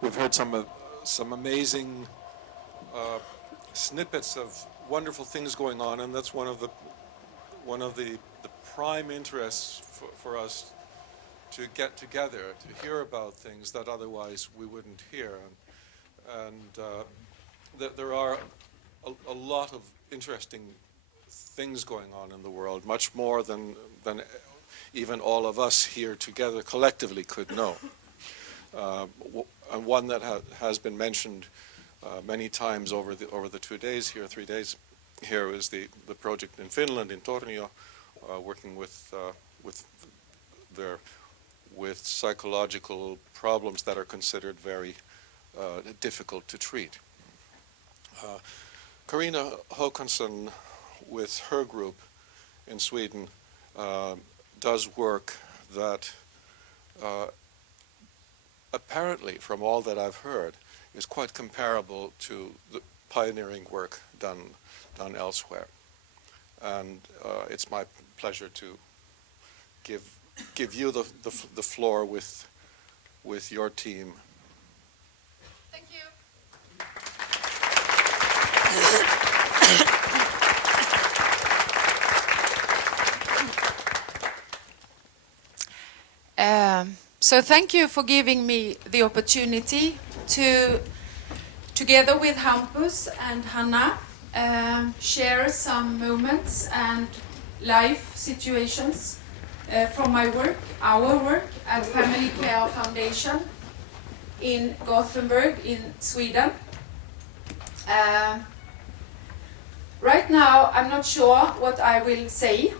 we've heard some amazing snippets of wonderful things going on, and that's one of the prime interests for us to get together, to hear about things that otherwise we wouldn't hear. And there are a lot of interesting things going on in the world, much more than even all of us here together collectively could know. And one that has been mentioned many times over the 2 days here, 3 days here, is the project in Finland, in Tornio, working with psychological problems that are considered very difficult to treat. Carina Hakansson, with her group in Sweden, does work that apparently, from all that I've heard, is quite comparable to the pioneering work done elsewhere. And it's my pleasure to give you the floor with your team. Thank you. So thank you for giving me the opportunity to, together with Hampus and Hanna, share some moments and life situations from my work, our work at Family Care Foundation in Gothenburg in Sweden. Right now, I'm not sure what I will say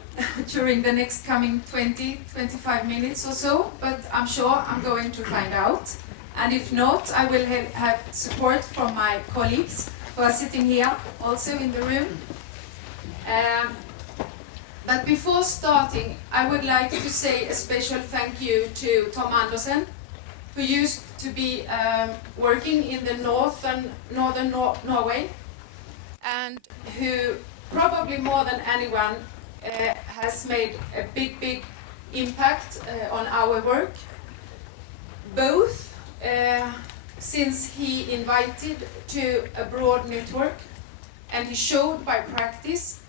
during the next coming 20-25 minutes or so, but I'm sure I'm going to find out. And if not, I will have support from my colleagues who are sitting here also in the room. But before starting, I would like to say a special thank you to Tom Andersen, who used to be working in the northern Norway, and who probably more than anyone has made a big impact on our work, both since he invited to a broad network and he showed by practice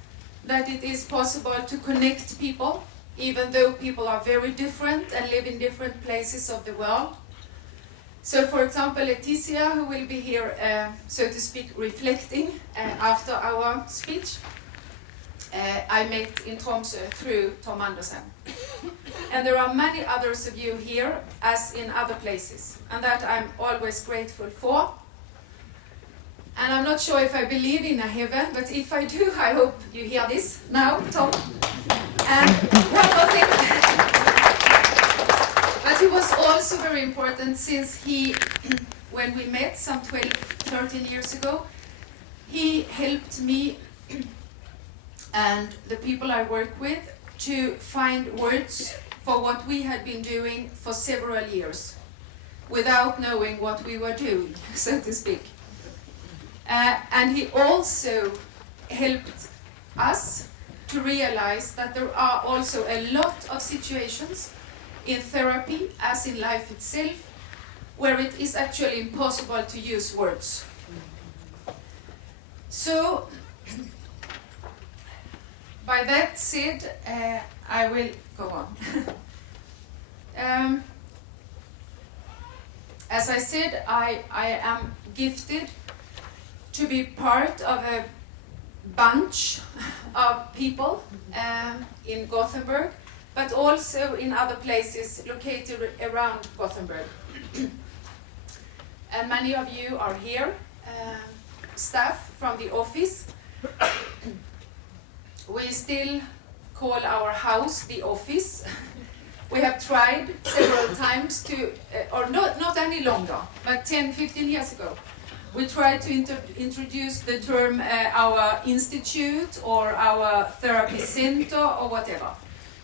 that it is possible to connect people, even though people are very different and live in different places of the world. So, for example, Leticia, who will be here, so to speak, reflecting after our speech, I met in Tromsø through Tom Andersen. And there are many others of you here, as in other places, and that I'm always grateful for. And I'm not sure if I believe in a heaven, but if I do, I hope you hear this now, Tom. And one more thing. But it was also very important since he, when we met some 12, 13 years ago, he helped me and the people I work with to find words for what we had been doing for several years without knowing what we were doing, so to speak. And he also helped us to realize that there are also a lot of situations in therapy, as in life itself, where it is actually impossible to use words. So, by that said, I will go on. As I said, I am gifted to be part of a bunch of people in Gothenburg, but also in other places located around Gothenburg. And many of you are here, staff from the office. We still call our house the office. We have tried several times to, or not any longer, but 10, 15 years ago, we tried to introduce the term our institute or our therapy center or whatever.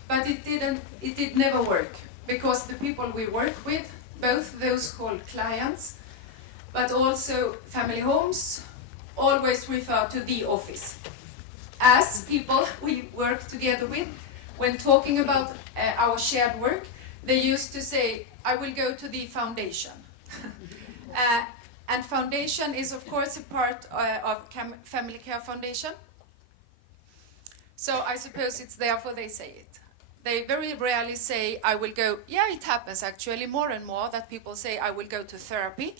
But it did never work, because the people we work with, both those called clients, but also family homes, always refer to the office. As people we work together with, when talking about our shared work, they used to say, I will go to the foundation. And foundation is, of course, a part of Family Care Foundation. So I suppose it's therefore they say it. They very rarely say, I will go, yeah, it happens actually more and more that people say, I will go to therapy.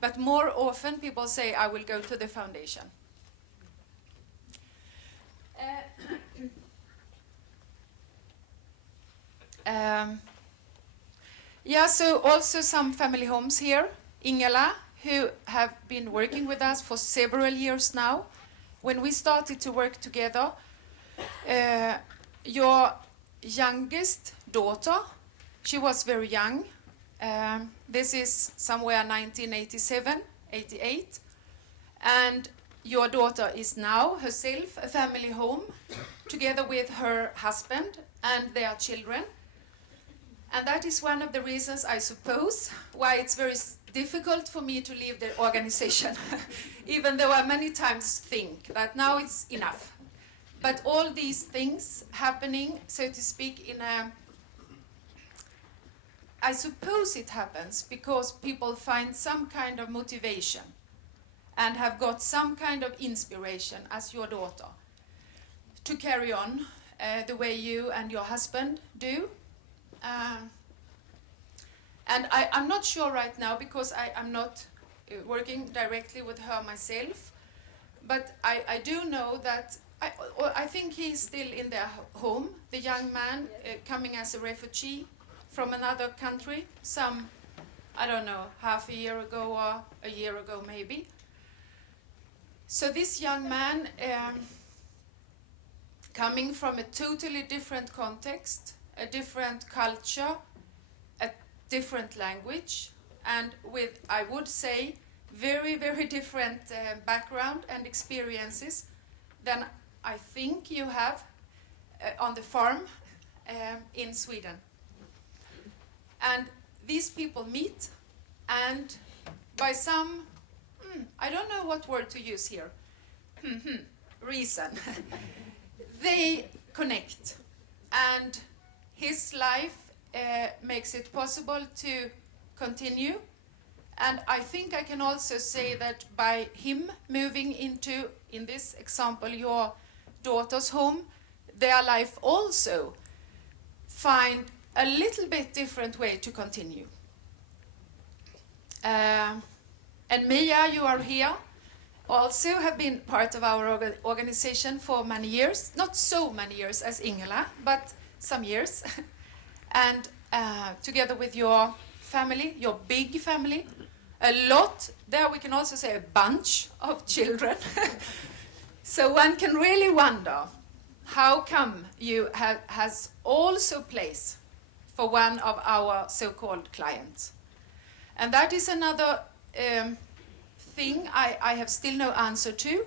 But more often people say, I will go to the foundation. Yeah, so also some family homes here. Ingela, who have been working with us for several years now. When we started to work together, your youngest daughter, she was very young. This is somewhere 1987, 88. And your daughter is now herself a family home, together with her husband and their children. And that is one of the reasons, I suppose, why it's very difficult for me to leave the organization, even though I many times think that now it's enough. But all these things happening, so to speak, in a... I suppose it happens because people find some kind of motivation and have got some kind of inspiration, as your daughter, to carry on the way you and your husband do. And I'm not sure right now because I'm not working directly with her myself, but I do know that I think he's still in their home, the young man coming as a refugee from another country, some, I don't know, half a year ago or a year ago maybe. So this young man, coming from a totally different context, a different culture, a different language, and with, I would say, very, very different background and experiences than I think you have on the farm in Sweden. And these people meet, and by some, I don't know what word to use here, reason, they connect. And his life makes it possible to continue. And I think I can also say that by him moving into, in this example, your daughter's home, their life also find a little bit different way to continue. And Mia, you are here, also have been part of our organization for many years, not so many years as Ingela, but some years. And together with your family, your big family, a lot, there we can also say a bunch of children. So one can really wonder, how come you has also place for one of our so-called clients? And that is another thing I have still no answer to.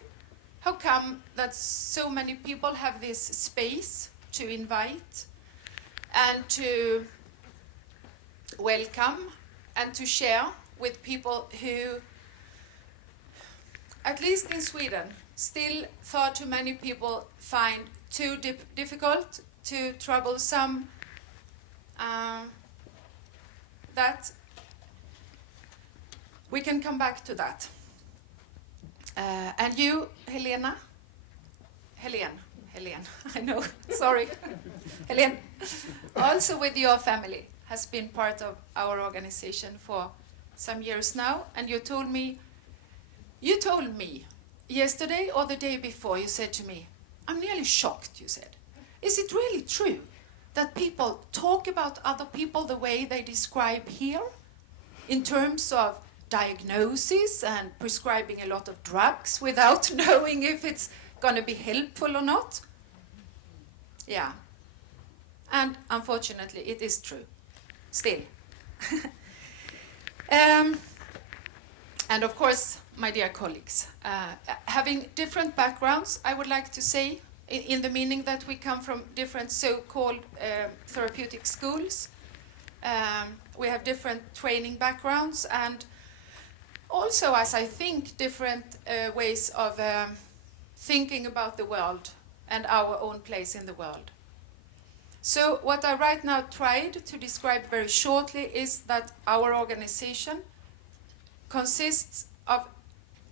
How come that so many people have this space to invite and to welcome and to share with people who, at least in Sweden, still far too many people find too difficult, too troublesome, that we can come back to that. And you, Helene, I know, sorry, Helene, also with your family, has been part of our organization for some years now, and you told me yesterday or the day before, you said to me, I'm nearly shocked, you said. Is it really true that people talk about other people the way they describe here, in terms of diagnosis and prescribing a lot of drugs without knowing if it's going to be helpful or not? Yeah. And unfortunately, it is true. Still. And of course, my dear colleagues, having different backgrounds, I would like to say, in the meaning that we come from different so-called therapeutic schools. We have different training backgrounds and also, as I think, different ways of thinking about the world and our own place in the world. So what I right now tried to describe very shortly is that our organization consists of,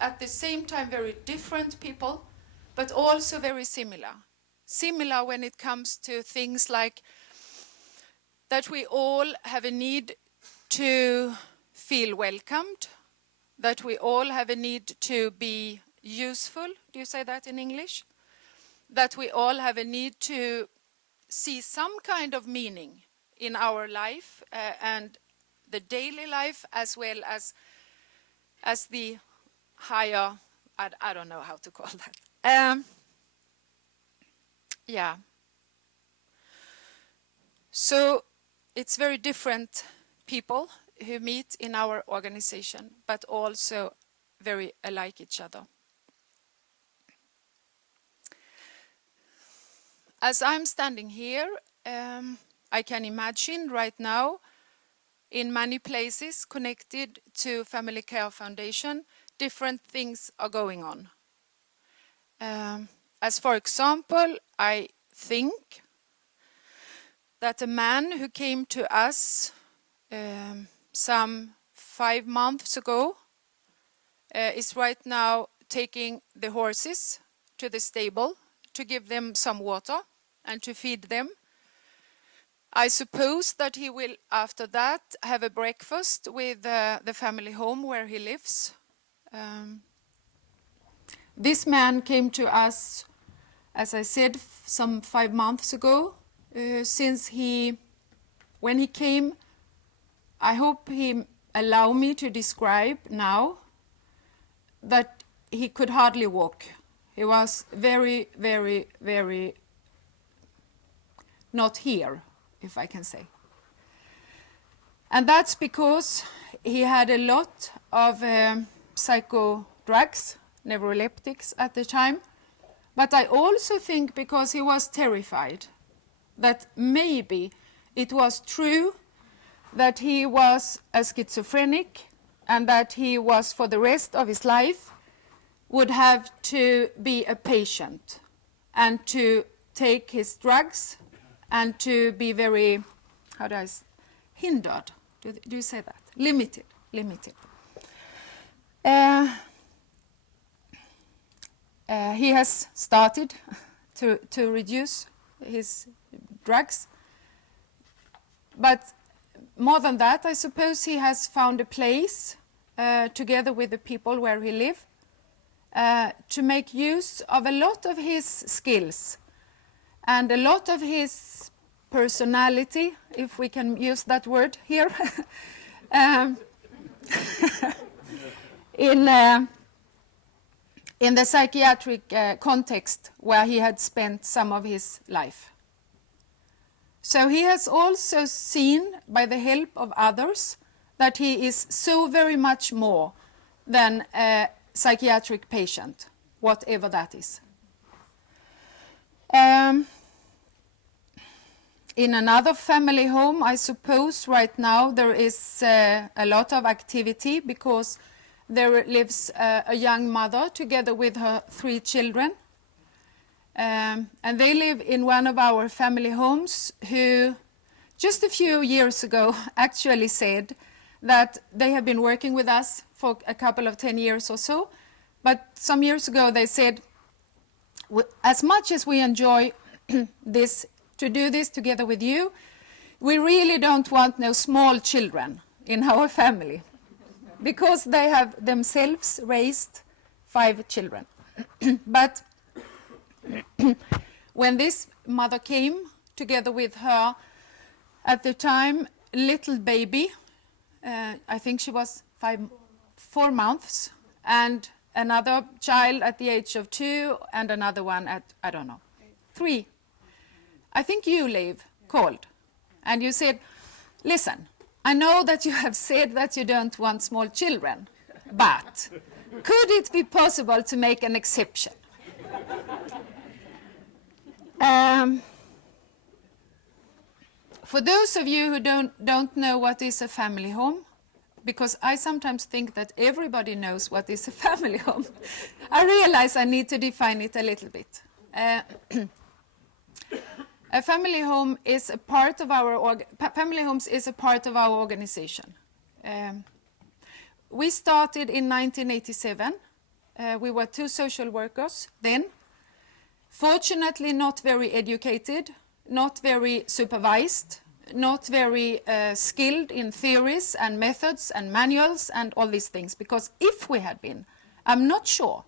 at the same time, very different people, but also very similar. Similar when it comes to things like that we all have a need to feel welcomed, that we all have a need to be useful. Do you say that in English? That we all have a need to see some kind of meaning in our life and the daily life, as well as the higher, I don't know how to call that. Yeah. So it's very different people who meet in our organization, but also very alike each other. As I'm standing here, I can imagine right now, in many places connected to Family Care Foundation, different things are going on. As for example, I think that a man who came to us some 5 months ago is right now taking the horses to the stable to give them some water and to feed them. I suppose that he will, after that, have a breakfast with the family home where he lives. This man came to us, as I said, some 5 months ago. When he came, I hope he allow me to describe now that he could hardly walk. He was very, very, very not here, if I can say. And that's because he had a lot of psycho drugs, neuroleptics at the time. But I also think because he was terrified that maybe it was true that he was a schizophrenic and that he was, for the rest of his life, would have to be a patient and to take his drugs and to be very, hindered. Do you say that? Limited. He has started to reduce his drugs. But more than that, I suppose he has found a place together with the people where he lives to make use of a lot of his skills and a lot of his personality, if we can use that word here, in the psychiatric context where he had spent some of his life. So he has also seen, by the help of others, that he is so very much more than a psychiatric patient, whatever that is. In another family home, I suppose right now there is a lot of activity because there lives a young mother together with her 3 children. And they live in one of our family homes who just a few years ago actually said that they have been working with us for a couple of 10 years or so. But some years ago they said, as much as we enjoy to do this together with you, we really don't want no small children in our family because they have themselves raised 5 children. But when this mother came together with her, at the time, little baby, I think she was 4 months, and another child at the age of 2, and another one at, 3. I think you, Liv, called, and you said, listen, I know that you have said that you don't want small children, but could it be possible to make an exception? For those of you who don't know what is a family home, because I sometimes think that everybody knows what is a family home, I realize I need to define it a little bit. A family home is a part of our family homes is a part of our organization. we started in 1987. We were 2 social workers then. Fortunately, not very educated, not very supervised, not very skilled in theories and methods and manuals and all these things. Because if we had been, I'm not sure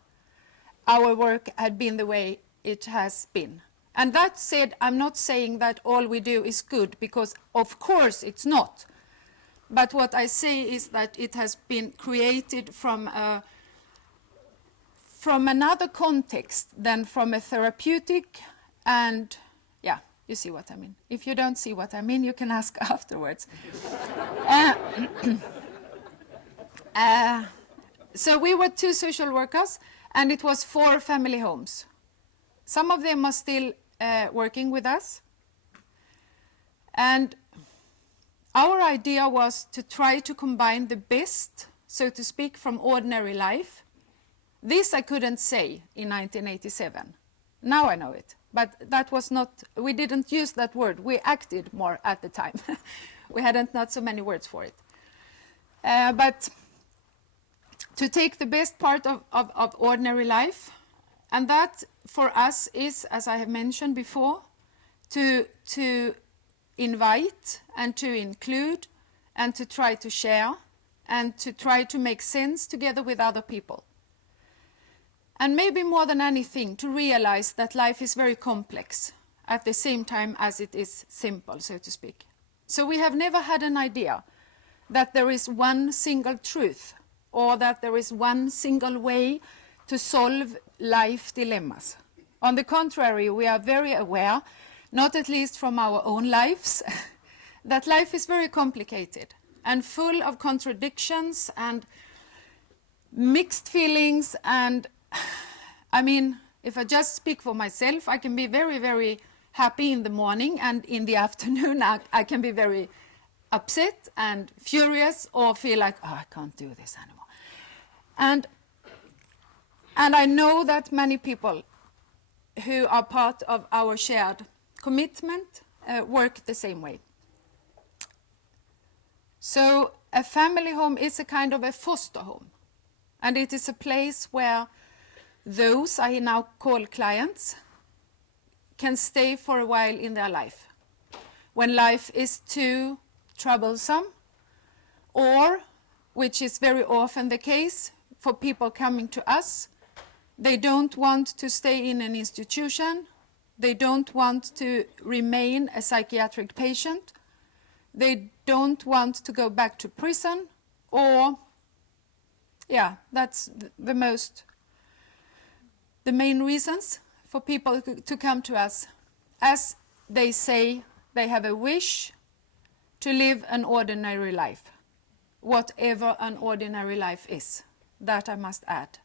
our work had been the way it has been. And that said, I'm not saying that all we do is good, because of course it's not. But what I say is that it has been created from another context than from a therapeutic, and yeah, you see what I mean. If you don't see what I mean, you can ask afterwards. So we were 2 social workers, and it was 4 family homes. Some of them are still working with us. And our idea was to try to combine the best, so to speak, from ordinary life. This I couldn't say in 1987. Now I know it. But that was not, we didn't use that word. We acted more at the time. We hadn't not so many words for it. But to take the best part of ordinary life, and that for us is, as I have mentioned before, to invite and to include and to try to share and to try to make sense together with other people. And maybe more than anything, to realize that life is very complex at the same time as it is simple, so to speak. So we have never had an idea that there is one single truth or that there is one single way to solve life dilemmas. On the contrary, we are very aware, not at least from our own lives, that life is very complicated and full of contradictions and mixed feelings. And I mean, if I just speak for myself, I can be very, very happy in the morning, and in the afternoon I can be very upset and furious or feel like, oh, I can't do this anymore. And I know that many people who are part of our shared commitment work the same way. So a family home is a kind of a foster home, and it is a place where those I now call clients can stay for a while in their life. When life is too troublesome, or, which is very often the case for people coming to us, they don't want to stay in an institution, they don't want to remain a psychiatric patient, they don't want to go back to prison, or, yeah, that's the main reasons for people to come to us. As they say, they have a wish to live an ordinary life, whatever an ordinary life is. That I must add,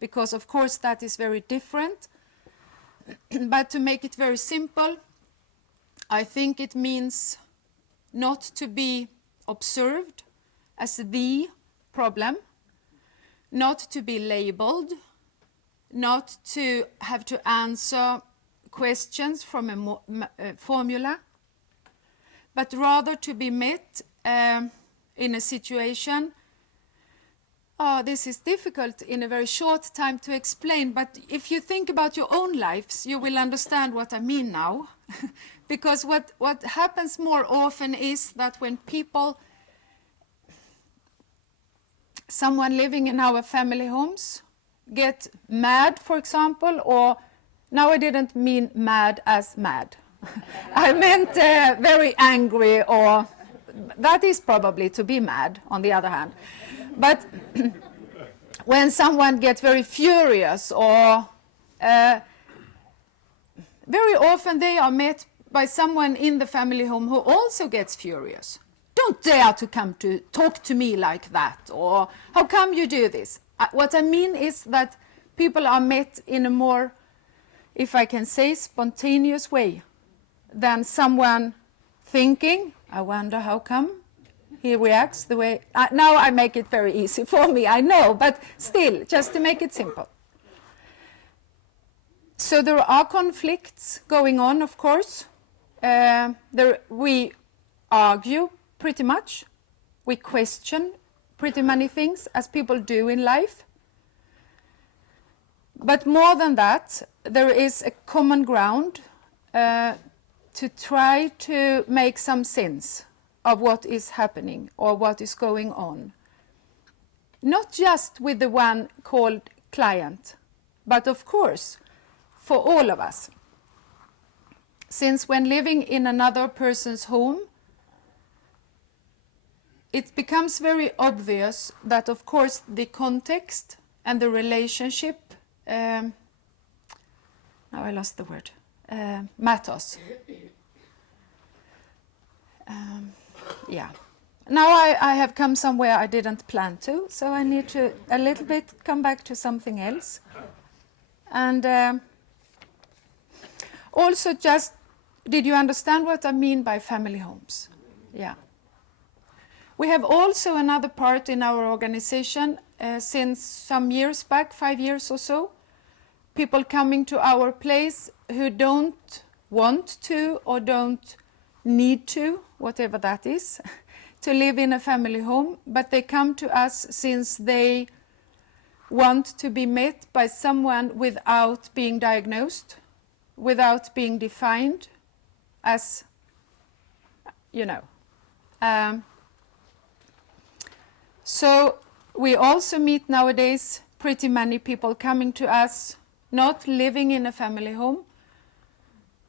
because of course that is very different. But to make it very simple, I think it means not to be observed as the problem, not to be labeled, not to have to answer questions from a formula, but rather to be met in a situation. Oh, this is difficult in a very short time to explain, but if you think about your own lives, you will understand what I mean now. Because what happens more often is that when people, someone living in our family homes, get mad, for example, or now I didn't mean mad as mad. I meant very angry, or that is probably to be mad, on the other hand. But when someone gets very furious, or very often they are met by someone in the family home who also gets furious. Don't dare to come to talk to me like that, or how come you do this? What I mean is that people are met in a more, if I can say, spontaneous way than someone thinking, I wonder how come he reacts the way. Now I make it very easy for me, I know, but still, just to make it simple. So there are conflicts going on, of course. We argue pretty much. We question pretty many things, as people do in life. But more than that, there is a common ground to try to make some sense of what is happening or what is going on. Not just with the one called client, but of course for all of us. Since when living in another person's home, it becomes very obvious that of course the context and the relationship, now I lost the word, matters. Yeah. Now I have come somewhere I didn't plan to, so I need to a little bit come back to something else. And also just, did you understand what I mean by family homes? Yeah. We have also another part in our organization since some years back, 5 years or so, people coming to our place who don't want to or don't need to, whatever that is, to live in a family home, but they come to us since they want to be met by someone without being diagnosed, without being defined as, you know. So we also meet nowadays pretty many people coming to us, not living in a family home,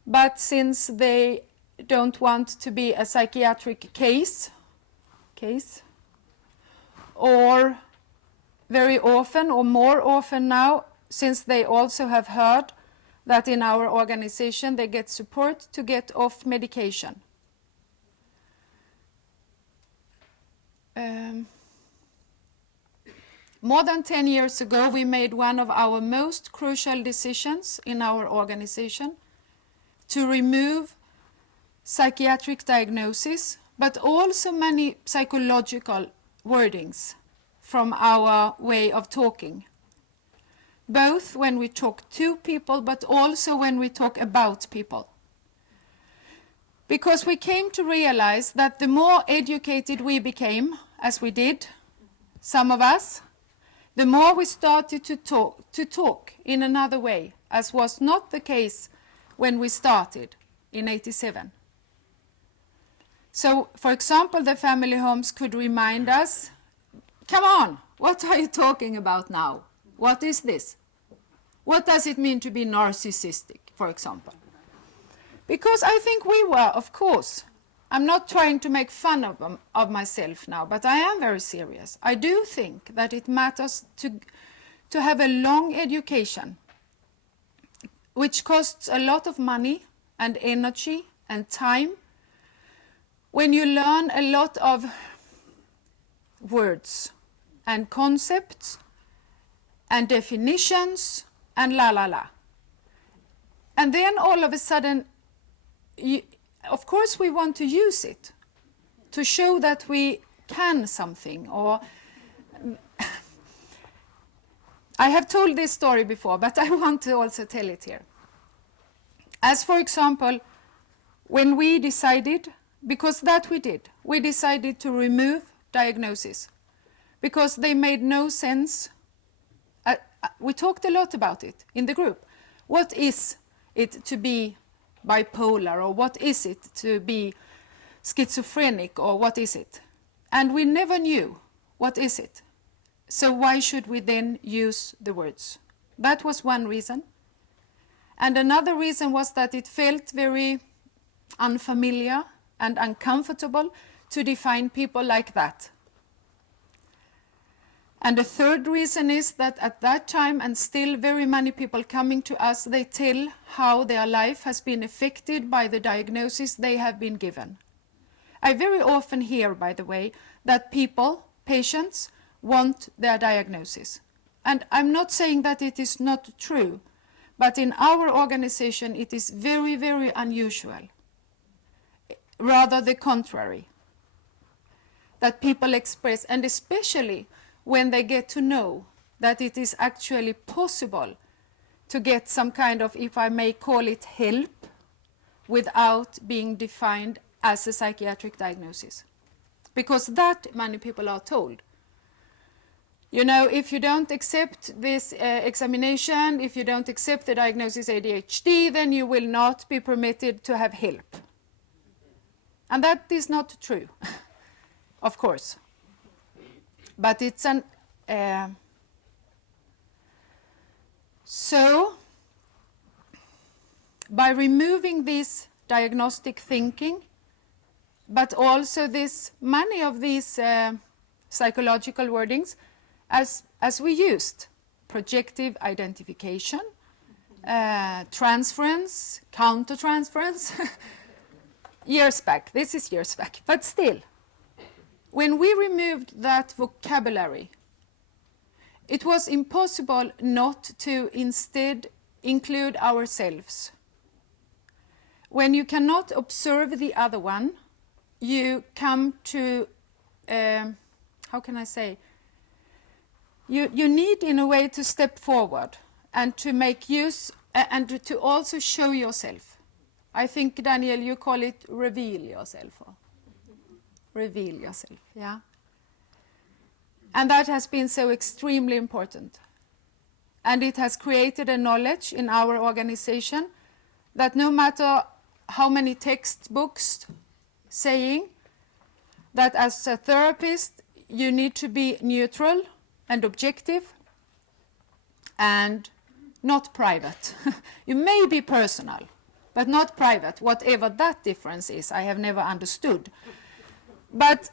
but since they don't want to be a psychiatric case, or very often, or more often now, since they also have heard that in our organization they get support to get off medication. More than 10 years ago, we made one of our most crucial decisions in our organization to remove psychiatric diagnosis, but also many psychological wordings from our way of talking, both when we talk to people, but also when we talk about people. Because we came to realize that the more educated we became, as we did, some of us, the more we started to talk in another way, as was not the case when we started in '87. So, for example, the family homes could remind us, come on, what are you talking about now? What is this? What does it mean to be narcissistic, for example? Because I think we were, of course, I'm not trying to make fun of myself now, but I am very serious. I do think that it matters to have a long education, which costs a lot of money and energy and time, when you learn a lot of words and concepts and definitions and la la la. And then all of a sudden, of course we want to use it to show that we can something, or I have told this story before, but I want to also tell it here. As for example, when we decided, because that we decided to remove diagnosis because they made no sense. We talked a lot about it in the group. What is it to be bipolar, or what is it to be schizophrenic, or what is it? And we never knew what is it. So why should we then use the words? That was one reason. And another reason was that it felt very unfamiliar and uncomfortable to define people like that. And the third reason is that at that time, and still very many people coming to us, they tell how their life has been affected by the diagnosis they have been given. I very often hear, by the way, that people, patients, want their diagnosis. And I'm not saying that it is not true, but in our organization it is very, very unusual. Rather the contrary, that people express, and especially when they get to know that it is actually possible to get some kind of, if I may call it, help without being defined as a psychiatric diagnosis. Because that many people are told. You know, if you don't accept this examination, if you don't accept the diagnosis ADHD, then you will not be permitted to have help. And that is not true, of course. But it's an... So, by removing this diagnostic thinking, but also many of these psychological wordings, as we used, projective identification, transference, countertransference, years back, this is years back, but still, when we removed that vocabulary, it was impossible not to instead include ourselves. When you cannot observe the other one, you come to, how can I say, you need in a way to step forward and to make use and to also show yourself. I think, Daniel, you call it reveal yourself. Or reveal yourself, yeah. And that has been so extremely important. And it has created a knowledge in our organization that no matter how many textbooks saying that as a therapist you need to be neutral and objective and not private. You may be personal, but not private, whatever that difference is. I have never understood. But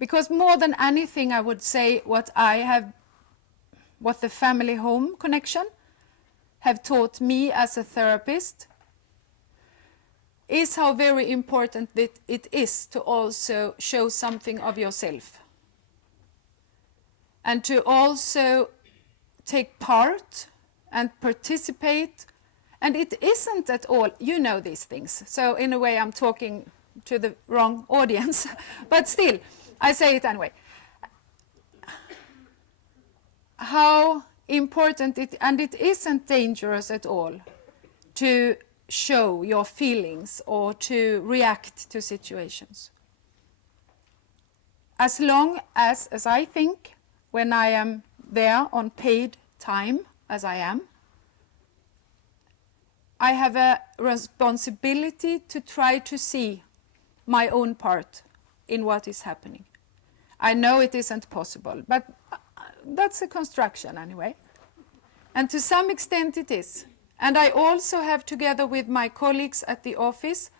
because more than anything, I would say what the family home connection have taught me as a therapist is how very important it is to also show something of yourself. And to also take part and participate. And it isn't at all, you know these things. So in a way I'm talking to the wrong audience. But still, I say it anyway. How important and it isn't dangerous at all to show your feelings or to react to situations. As long as I think, when I am there on paid time, as I am, I have a responsibility to try to see my own part in what is happening. I know it isn't possible, but that's a construction anyway. And to some extent it is. And I also have, together with my colleagues at the office,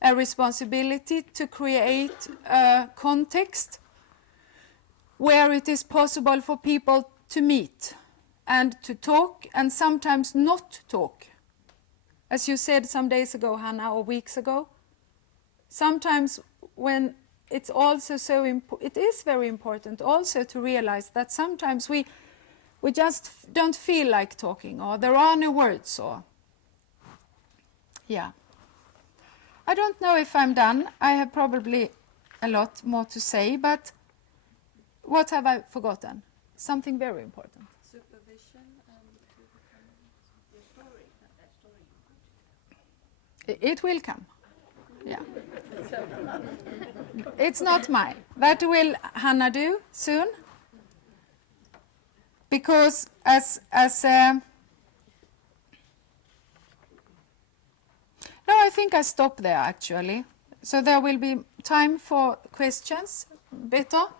a responsibility to create a context where it is possible for people to meet and to talk and sometimes not talk. As you said some days ago, Hannah, or weeks ago, sometimes when it's also it is very important also to realize that sometimes we just don't feel like talking, or there are no words, or yeah. I don't know if I'm done. I have probably a lot more to say, but what have I forgotten? Something very important. Supervision and your story, that story you want. It will come. Yeah. It's not mine. That will Hannah do soon. Because no, I think I stop there actually. So there will be time for questions, better.